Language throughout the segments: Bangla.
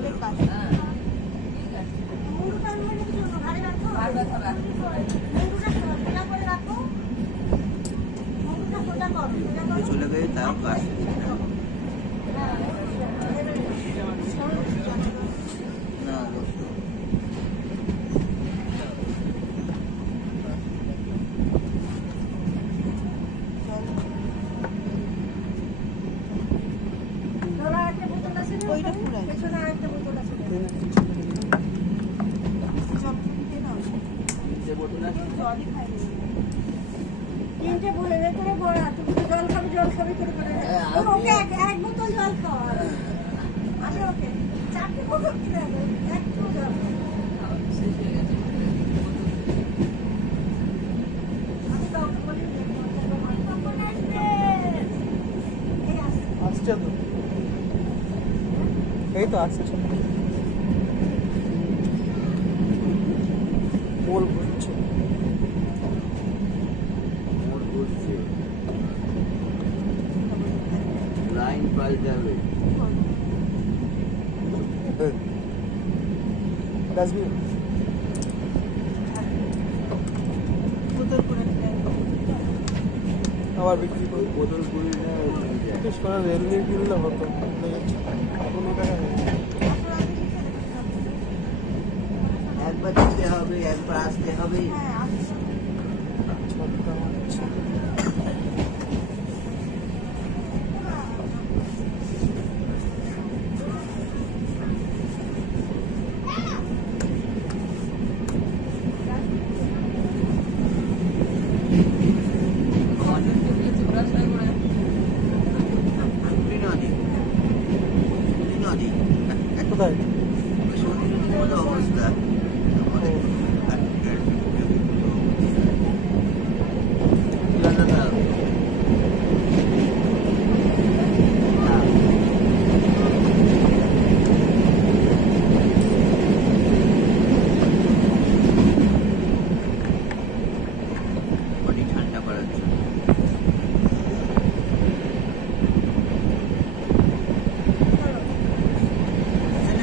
জলের কাজ। চলে গেলে তাও কাজ না। ওইটা পুরাই তিনটে বলে করে বড়া তুমি জল খাবি করে ওকে এক বোতল জল খাওয়া আমি ওকে 4টে বোতল কিনে দেবো একটু জল আসছে তো এই তো আসছে মোড় ঘুরছে লাইন পাল্টাবে ডাস্টবিন বোতল করে আবার বিক্রি করে বোতল পুরি বিশেষ করে রেলওয়ে কিনলে হতো কোনো টাকা নেই একবার যেতে হবে একবার আসতে হবে। কোথায় অবস্থা ঠান্ডা করার জন্য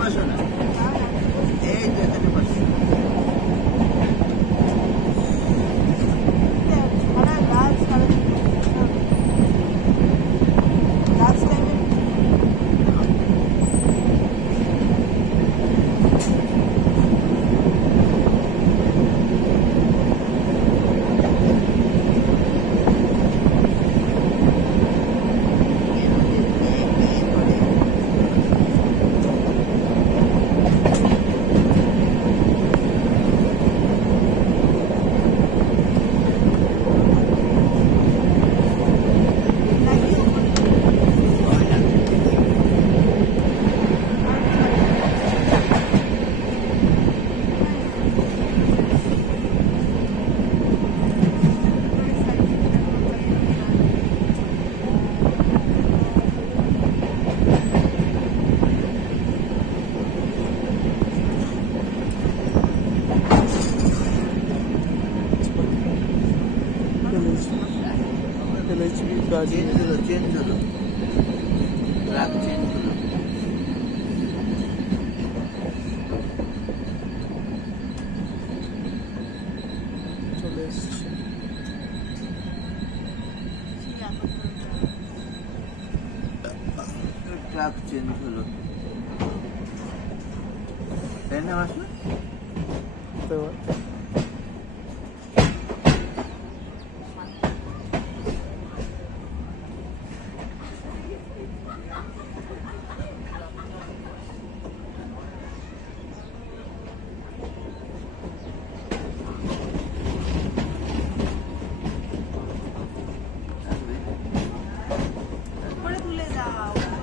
বসো না এই যে এখানে বসো চেঞ্জ হলো ট্রাক চেঞ্জ হলো চলে এসছে ট্রাক চেঞ্জ হলো তাই না আসলে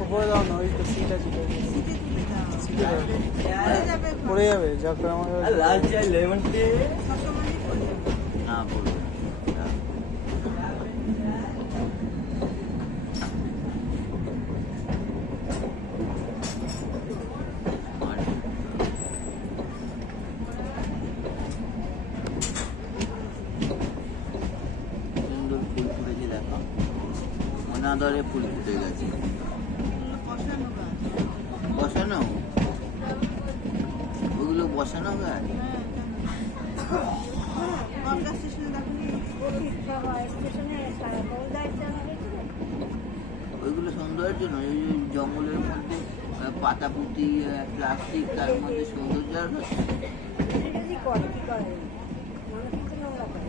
উপরে দাও না ওই তো সিট আছে পড়ে যাবে যা করে আমাদের লাল চাই লেমন টি না বলবো সুন্দর ফুল ফুটেছে দেখো অনাদরে ফুল ফুটে গেছে বসানো বসানো গাছ গঙ্গা স্টেশনে দেখুন স্টেশনে গলদার চালা হয়েছিল। ওইগুলো সৌন্দর্যের জন্য ওই যে জঙ্গলের মধ্যে পাতা পুঁতি প্লাস্টিক তার মধ্যে সৌন্দর্য আর হচ্ছে। এটা যদি করে কি করে মানুষ কিন্তু নোংরা করে।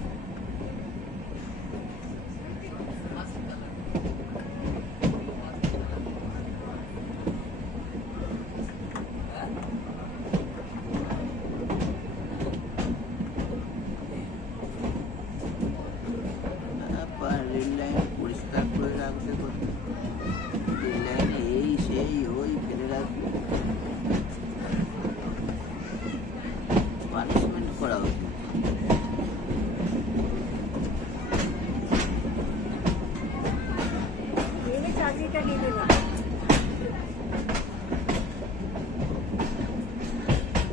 রেল লাইন পরিষ্কার করে রাখবে, রেল লাইনে এই সেই ওই ফেলে রাখবে, পানিশমেন্ট করা উচিত। এনে চাকরিটা নিয়ে দেবে।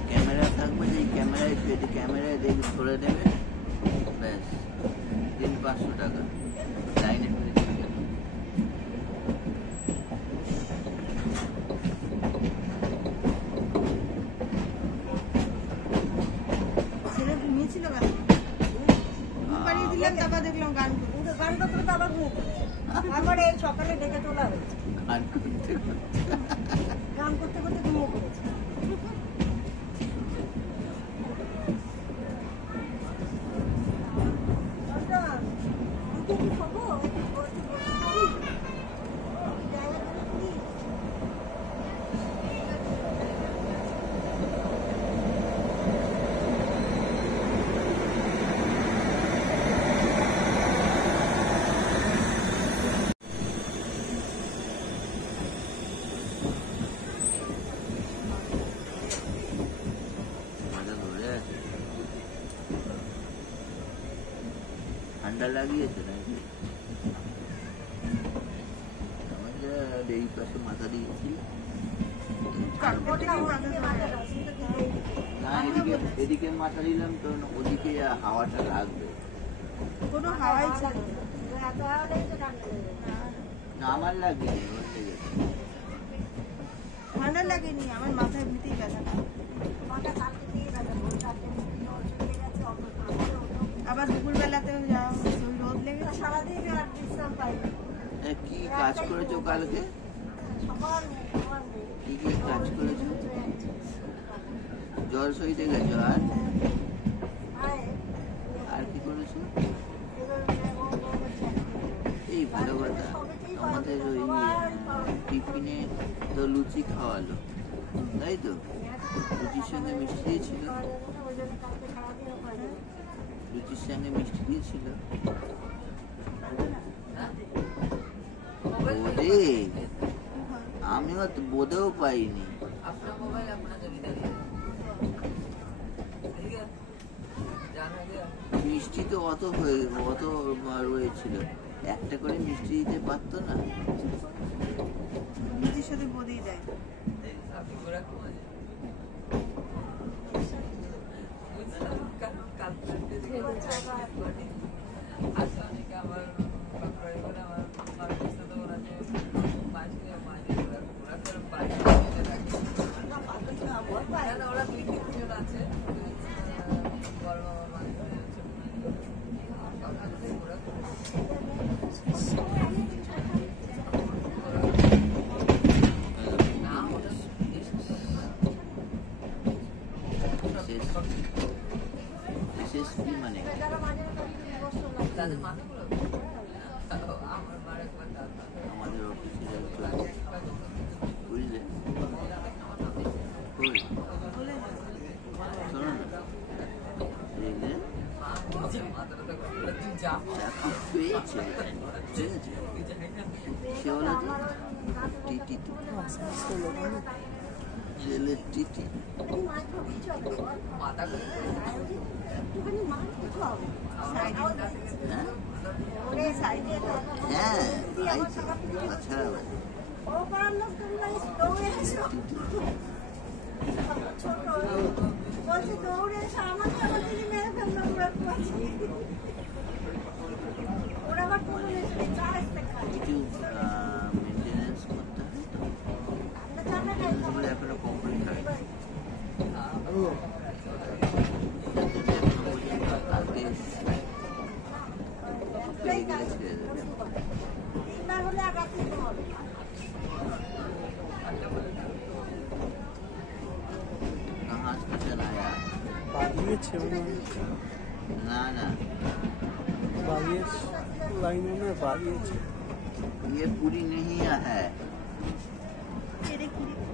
ক্যামেরা থাকবে, যে ক্যামেরায় দেখে ধরে দেবে, ব্যাস দিন 500 টাকা লাইনে ফেলে চলে গেল। ছেলে ঘুমিয়েছিল গান ঘুম পাড়িয়ে দিলাম, তারপর দেখলাম গান করছে। কিন্তু গান করতে তো আবার ঘুম তারপরে এই সকালে ডেকে তোলা হয়েছে, গান করতে গান করতে করতে ঘুমিয়ে পড়েছে। মজা ধরে আছে। ঠান্ডা লাগিয়েছে নাকি? আমাদের এই পাশে মাথা দিয়েছি না, এদিকে মাথা দিলাম তো ওদিকে হাওয়াটা লাগবে কোনো হাওয়াই ছিল না, আমার লাগবে ওর লেগেছে। ঠান্ডা লাগেনি, আমার মাথায় এমনিতেই ব্যথা। আবার দুপুরবেলাতেও যাও, ওই রোদ লেগে সারাদিন আর বিশ্রাম পাইনি। কি কাজ করেছো কালকে? কি কি কাজ করেছো? জল সইতে গেছো আর কি করেছো? এই ভালো কথা, আমাদের ওই টিফিনে তো লুচি খাওয়ালো, তাই তো? লুচির সঙ্গে মিষ্টি দিয়েছিল, লুচির সঙ্গে মিষ্টি দিয়েছিল। বোধে আমিও তো বোধেও পাইনি। মিষ্টি তো অত রয়েছিল, একটা করে মিষ্টি দিতে পারতো না? লুচির সাথে বদিয়ে দেয়। বিশেষ কি মানে আমাদের অফিসে বুঝলে? শোনো না, পেয়েছে সে হলো টিটি, জেলের টিটি। হ্যাঁ, আচ্ছা দৌড়ে এসে আমাকে আবার তিনি মেরে ফেললো। ওরা আবার কোনো কিছু মেনটেন্যান্স করতে হয় তো, এখনো কমপ্লিট হয়। আর রাত্রি ঘুমাবে। कहाँ से चलाया? বাগিয়েছে মনে হচ্ছে, ना ना, বাগিয়েছে লাইন মনে হয় বাগিয়েছে। ये पूरी नहीं है।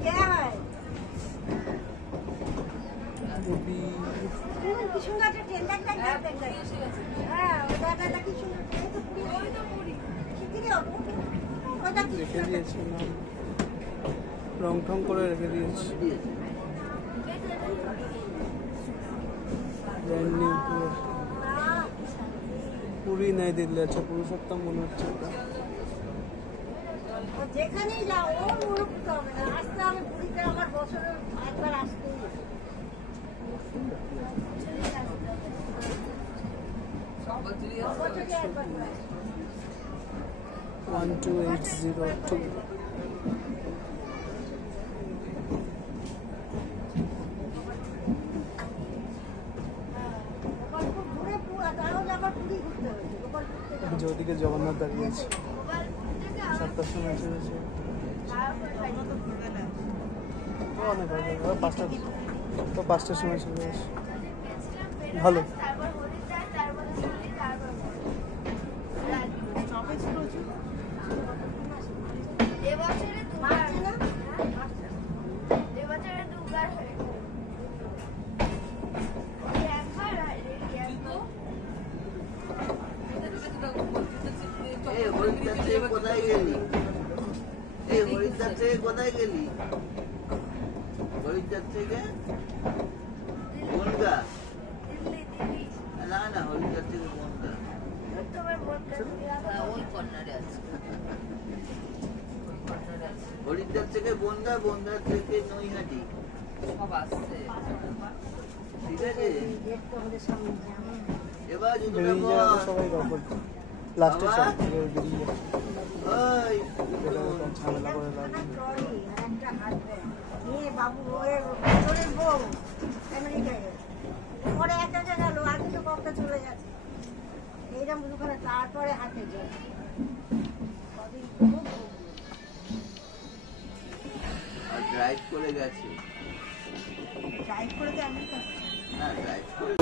क्या है? পুরি কি সুন্দর একটা ট্রেন, দেখ। হ্যাঁ, ওই জায়গাটা কি সুন্দর ট্রেন, তো পুরি। খিচুড়ি হবে। ওটা কি রেখে দিয়েছে না, রং ঠং করে রেখে দিয়েছে। জানি পুরো পুরি নাই দিল্লি আছে, পুরুষোত্তম মনে হচ্ছে এটা। ও যেখানেই যাও ও মুরুক্ত হবে না, আসতে হবে পুরীতে। আমার বছরে একবার আসতেই হবে। বছরে একবার করে আসতে। 12802 গোপালপুর ঘুরে তাহলে আবার পুরী ঘুরতে হয়েছে। গোপালপুর থেকে যে ওদিকে জগন্নাথ দাঁড়িয়ে আছে, 7টার সময় ছেড়েছে। অনেক হয়ে যাবে, 5টার সময় চলে আসে। ভালো মার্চে না? এই হরিদ্বার থেকে কোথায় গেলি? এই হরিদ্বার থেকে কোথায় গেলি? হরিদ্বার থেকে বনগা? না না, হরিদ্বার থেকে বনগা। হরিদ্বার থেকে বনগা, বনগা থেকে নৈহাটি। ঠিক আছে, গেট তো আমাদের সামনে। এবার জুতোটা বেরিয়ে যাওয়া পর। সবাই গল্প লাস্টে সব বেরিয়ে যায়, ওই এটা ঝামেলা করে লাভ নেই। ট্রলি আর একটা হাত ব্যাগ নিয়ে বাবু ওর ভেতরের বউ আমেরিকায় গেছে। পরে একটা গেল, আগে তো কবটা চলে গেছে। এইরকম দুখানে, তারপরে হাতে যায়। কদিন খুব ভুগলো। আর ড্রাইভ করে গেছে। ড্রাইভ করে যে আমেরিকা না, ড্রাইভ করে